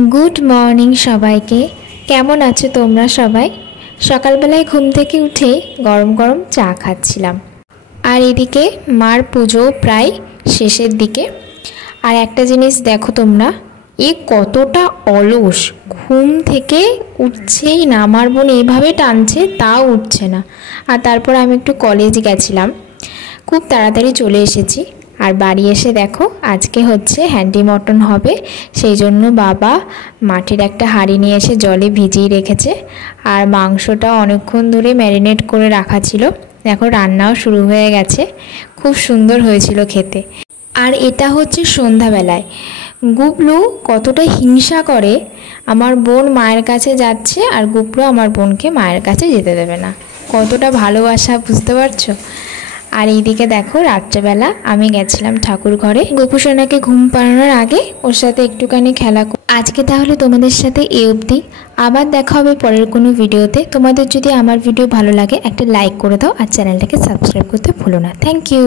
Good morning सबाइके केमन आछो तोमरा सबाई। सकाल बेलाय घुम थेके उठे गरम गरम चा खाच्छिलाम और एदिके मार पुजो प्राय शेषेर दिके। और एकटा जिनिस देखो तोमरा ए कतटा अलस, घुम थेके उठछेई ना, आमार बोन एइभावे टानछे ताओ उठछे ना। और तारपर आमि एकटु कलेज गेछिलाम, खूब ताड़ाताड़ी चले एसेछि। और बाड़ी एसे देखो आजके होच्छे हैंडी मटन होबे, सेई जोन्नो बाबा माटिर एकटा हाड़ी निये एसे जले भिजिए रेखेछे और मांसटा अनेकक्षण धरे मैरिनेट करे राखा छिलो। देखो रान्नाओ शुरू हये गेछे, खूब सुंदर हयेछिलो खेते। और एटा होच्छे सन्ध्या बेलाय। गुबलू कतटा हिंसा करे, आमार बोन मायेर काछे जाच्छे और गुबलू आमार बोनके मायेर काछे जेते देबे ना, कतटा भालोबासा बुझते पारछो। और এইদিকে देखो রাত্রেবেলা আমি গেছিলাম ঠাকুর ঘরে গোপু সোনাকে ঘুম পাড়ানোর আগে ওর সাথে একটুখানি খেলা। আজকে তাহলে তোমাদের সাথে এই অবধি, আবার দেখা হবে পরের কোনো ভিডিওতে। তোমাদের যদি আমার ভিডিও ভালো লাগে একটা লাইক করে দাও আর চ্যানেলটাকে সাবস্ক্রাইব করতে ভুলো না। Thank you.